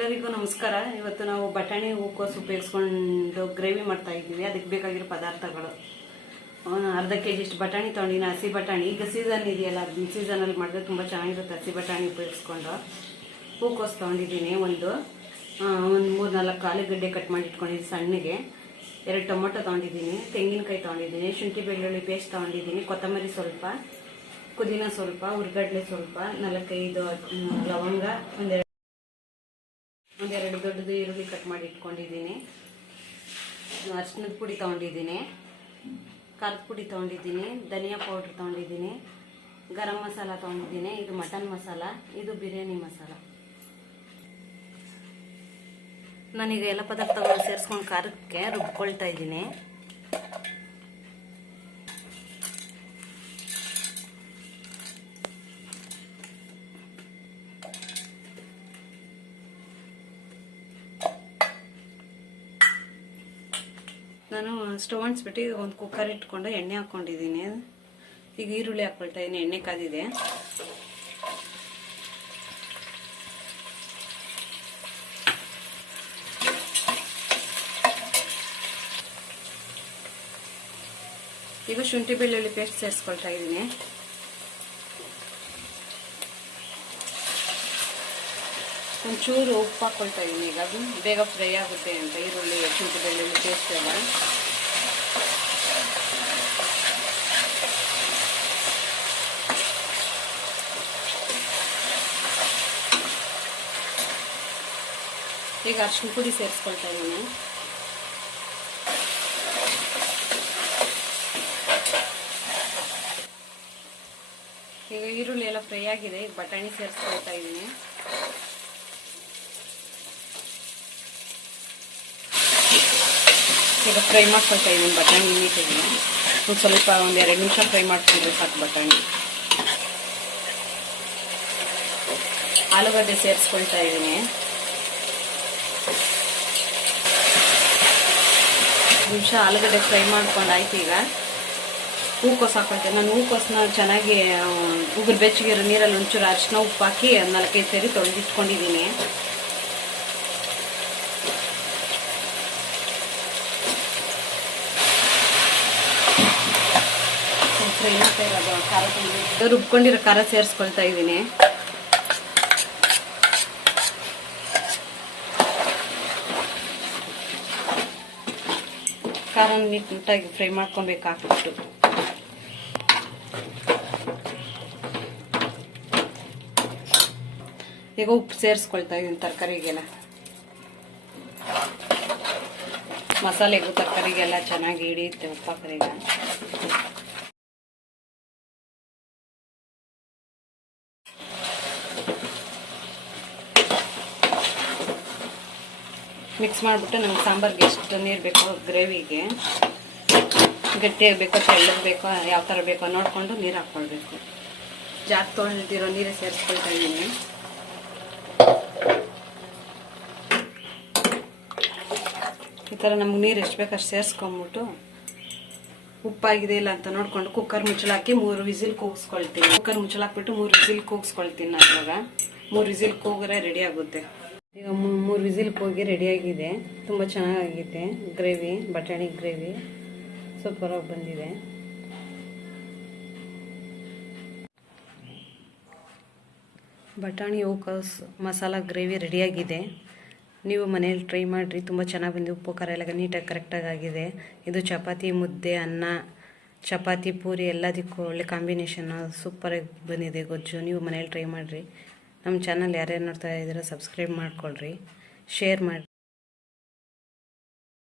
ಎಲ್ಲರಿಗೂ ನಮಸ್ಕಾರ. ಇವತ್ತು ನಾವು ಬಟಾಣಿ ಹೂಕೋಸು ಉಪಯೋಗಿಸ್ಕೊಂಡು ಗ್ರೇವಿ ಮಾಡ್ತಾ ಇದ್ದೀವಿ. ಅದಕ್ಕೆ ಬೇಕಾಗಿರೋ ಪದಾರ್ಥಗಳು ಅರ್ಧ ಕೆಜಿ ಇಷ್ಟು ಬಟಾಣಿ ತೊಗೊಂಡಿನಿ. ಹಸಿ ಬಟಾಣಿ ಈಗ ಸೀಸನ್ ಇದೆಯಲ್ಲ, ಸೀಸನಲ್ಲಿ ಮಾಡಿದ್ರೆ ತುಂಬ ಚೆನ್ನಾಗಿರುತ್ತೆ. ಹಸಿ ಬಟಾಣಿ ಉಪಯೋಗಿಸ್ಕೊಂಡು ಹೂಕೋಸು ತೊಗೊಂಡಿದ್ದೀನಿ. ಒಂದು 3-4 ಆಲೂಗಡ್ಡೆ ಕಟ್ ಮಾಡಿ ಇಟ್ಕೊಂಡಿದ್ದೀನಿ ಸಣ್ಣಗೆ. 2 ಟೊಮೊಟೊ ತೊಗೊಂಡಿದ್ದೀನಿ. ತೆಂಗಿನಕಾಯಿ ತೊಗೊಂಡಿದ್ದೀನಿ. ಶುಂಠಿ ಬೆಳ್ಳುಳ್ಳಿ ಪೇಸ್ಟ್ ತೊಗೊಂಡಿದ್ದೀನಿ. ಕೊತ್ತಂಬರಿ ಸ್ವಲ್ಪ, ಪುದೀನ ಸ್ವಲ್ಪ, ಹುರ್ಗಡ್ಲೆ ಸ್ವಲ್ಪ, 4-5 ಲವಂಗ, ಒಂದೆರಡು ದೊಡ್ಡದು ಈರುಳ್ಳಿ ಕಟ್ ಮಾಡಿ ಇಟ್ಕೊಂಡಿದ್ದೀನಿ. ಅರಿಶಿನದ ಪುಡಿ ತೊಗೊಂಡಿದ್ದೀನಿ, ಖಾರದ ಪುಡಿ ತೊಗೊಂಡಿದ್ದೀನಿ, ಧನಿಯಾ ಪೌಡ್ರ್ ತೊಗೊಂಡಿದ್ದೀನಿ, ಗರಂ ಮಸಾಲ ತೊಗೊಂಡಿದ್ದೀನಿ. ಇದು ಮಟನ್ ಮಸಾಲ, ಇದು ಬಿರಿಯಾನಿ ಮಸಾಲ. ನಾನೀಗ ಎಲ್ಲ ಪದಾರ್ಥಗಳು ಸೇರಿಸ್ಕೊಂಡು ಖಾರಕ್ಕೆ ರುಬ್ಕೊಳ್ತಾ ಇದ್ದೀನಿ. ನಾನು ಸ್ಟವ್ ಅಂಟಿಸ್ಬಿಟ್ಟು ಒಂದು ಕುಕ್ಕರ್ ಇಟ್ಕೊಂಡು ಎಣ್ಣೆ ಹಾಕ್ಕೊಂಡಿದ್ದೀನಿ. ಈಗ ಈರುಳ್ಳಿ ಹಾಕ್ಕೊಳ್ತಾ ಇದ್ದೀನಿ. ಎಣ್ಣೆ ಕಾದಿದೆ. ಈಗ ಶುಂಠಿ ಬೆಳ್ಳುಳ್ಳಿ ಪೇಸ್ಟ್ ಸೇರಿಸ್ಕೊಳ್ತಾ ಇದ್ದೀನಿ. ಒಂಚೂರು ಉಪ್ಪು ಹಾಕ್ಕೊಳ್ತಾ ಇದ್ದೀನಿ. ಈಗ ಬೇಗ ಫ್ರೈ ಆಗುತ್ತೆ ಅಂತ ಈರುಳ್ಳಿ ಶುಂಠಿ ಬೆಳ್ಳುಳ್ಳಿ ಪೇಸ್ಟ್ ಎಲ್ಲ. ಈಗ ಅರಿಶಿನ ಪುಡಿ ಸೇರಿಸ್ಕೊಳ್ತಾ ಇದ್ದೀನಿ. ಈಗ ಈರುಳ್ಳಿ ಎಲ್ಲ ಫ್ರೈ ಆಗಿದೆ. ಈಗ ಬಟಾಣಿ ಸೇರಿಸ್ಕೊಳ್ತಾ ಇದ್ದೀನಿ. ಈಗ ಫ್ರೈ ಮಾಡ್ಕೊಳ್ತಾ ಇದ್ದೀನಿ ಬಟಾಣಿ ನೀಟಾಗಿ. ಸ್ವಲ್ಪ 1-2 ನಿಮಿಷ ಫ್ರೈ ಮಾಡ್ಕೊಂಡ್ರೆ ಸಾಕು ಬಟಾಣಿ. ಆಲೂಗಡ್ಡೆ ಸೇರಿಸ್ಕೊಳ್ತಾ ಇದ್ದೀನಿ. ನಿಮಿಷ ಆಲೂಗಡ್ಡೆ ಫ್ರೈ ಮಾಡ್ಕೊಂಡು ಆಯ್ತು. ಈಗ ಹೂಕೋಸು ಹಾಕೊಳ್ತೇನೆ. ನಾನು ಹೂಕೋಸನ್ನ ಚೆನ್ನಾಗಿ ಉಗುರು ಬೆಚ್ಚಗಿರೋ ನೀರಲ್ಲಿ ಒಂಚೂರು ಅರಿಶಿನ ಉಪ್ಪು ಹಾಕಿ 4-5 ಸರಿ ತೊಳೆದಿಟ್ಕೊಂಡಿದ್ದೀನಿ. ರುಬ್ಕೊಂಡಿರೋ ಖಾರ ಸೇರಿಸ್ಕೊಳ್ತಾ ಇದ್ದೀನಿ. ಖಾರ ನೀಟಾಗಿ ಫ್ರೈ ಮಾಡ್ಕೊಬೇಕಾಗ್ಬಿಟ್ಟು ಈಗ ಉಪ್ಪು ಸೇರಿಸ್ಕೊಳ್ತಾ ಇದ್ದೀನಿ. ತರಕಾರಿಗೆಲ್ಲ ಮಸಾಲೆಗೂ ತರಕಾರಿಗೆಲ್ಲ ಚೆನ್ನಾಗಿ ಹಿಡಿಯುತ್ತೆ ಉಪ್ಪು ಹಾಕಿದ್ರೆ. ಈಗ ಮಿಕ್ಸ್ ಮಾಡಿಬಿಟ್ಟು ನಮ್ಗೆ ಸಾಂಬಾರ್ಗೆ ಎಷ್ಟು ನೀರು ಬೇಕೋ, ಗ್ರೇವಿಗೆ ಗಟ್ಟಿಯಾಗಿ ಬೇಕೋ ತೆಳ್ಳಗೆ ಬೇಕೋ ಯಾವ ಥರ ಬೇಕೋ ನೋಡಿಕೊಂಡು ನೀರು ಹಾಕ್ಕೊಳ್ಬೇಕು. ಜಾಸ್ತಿ ತೊಗೊಂಡಿರೋ ನೀರೇ ಸೇರಿಸ್ಕೊಳ್ತಾ ಇದ್ದೀನಿ. ಈ ಥರ ನಮ್ಗೆ ನೀರು ಎಷ್ಟು ಬೇಕು ಅಷ್ಟು ಸೇರಿಸ್ಕೊಂಬಿಟ್ಟು ಉಪ್ಪಾಗಿದೆ ಇಲ್ಲ ಅಂತ ನೋಡಿಕೊಂಡು ಕುಕ್ಕರ್ ಮುಚ್ಚಲಾಕಿ 3 ವಿಸಿಲ್ ಕೂಗಿಸ್ಕೊಳ್ತೀನಿ. ಕುಕ್ಕರ್ ಮುಚ್ಚಲಾಕ್ಬಿಟ್ಟು 3 ವಿಸಿಲ್ ಕೂಗಿಸ್ಕೊಳ್ತೀನಿ. ಅದ್ರಾಗ 3 ವಿಸಿಲ್ ಕೂಗ್ರೆ ರೆಡಿ ಆಗುತ್ತೆ. ಈಗ 3 ವಿಸಿಲ್ ಕೂಗಿ ರೆಡಿಯಾಗಿದೆ. ತುಂಬ ಚೆನ್ನಾಗಿದೆ ಗ್ರೇವಿ. ಬಟಾಣಿ ಗ್ರೇವಿ ಸೂಪರಾಗಿ ಬಂದಿದೆ. ಬಟಾಣಿ ಹೂಕೋಸು ಮಸಾಲ ಗ್ರೇವಿ ರೆಡಿಯಾಗಿದೆ. ನೀವು ಮನೇಲಿ ಟ್ರೈ ಮಾಡಿರಿ. ತುಂಬ ಚೆನ್ನಾಗಿ ಬಂದಿದೆ. ಉಪ್ಪು ಖಾರ ಎಲ್ಲ ನೀಟಾಗಿ ಕರೆಕ್ಟಾಗಿ ಆಗಿದೆ. ಇದು ಚಪಾತಿ, ಮುದ್ದೆ, ಅನ್ನ, ಚಪಾತಿ, ಪೂರಿ ಎಲ್ಲದಕ್ಕೂ ಒಳ್ಳೆ ಕಾಂಬಿನೇಷನ್ ಸೂಪರಾಗಿ ಬಂದಿದೆ ಗೊಜ್ಜು. ನೀವು ಮನೇಲಿ ಟ್ರೈ ಮಾಡಿರಿ. ನಮ್ಮ ಚಾನಲ್ ಯಾರ್ಯಾರು ನೋಡ್ತಾ ಇದ್ದೀರೋ ಸಬ್ಸ್ಕ್ರೈಬ್ ಮಾಡ್ಕೊಳ್ರಿ, ಶೇರ್ ಮಾಡಿ.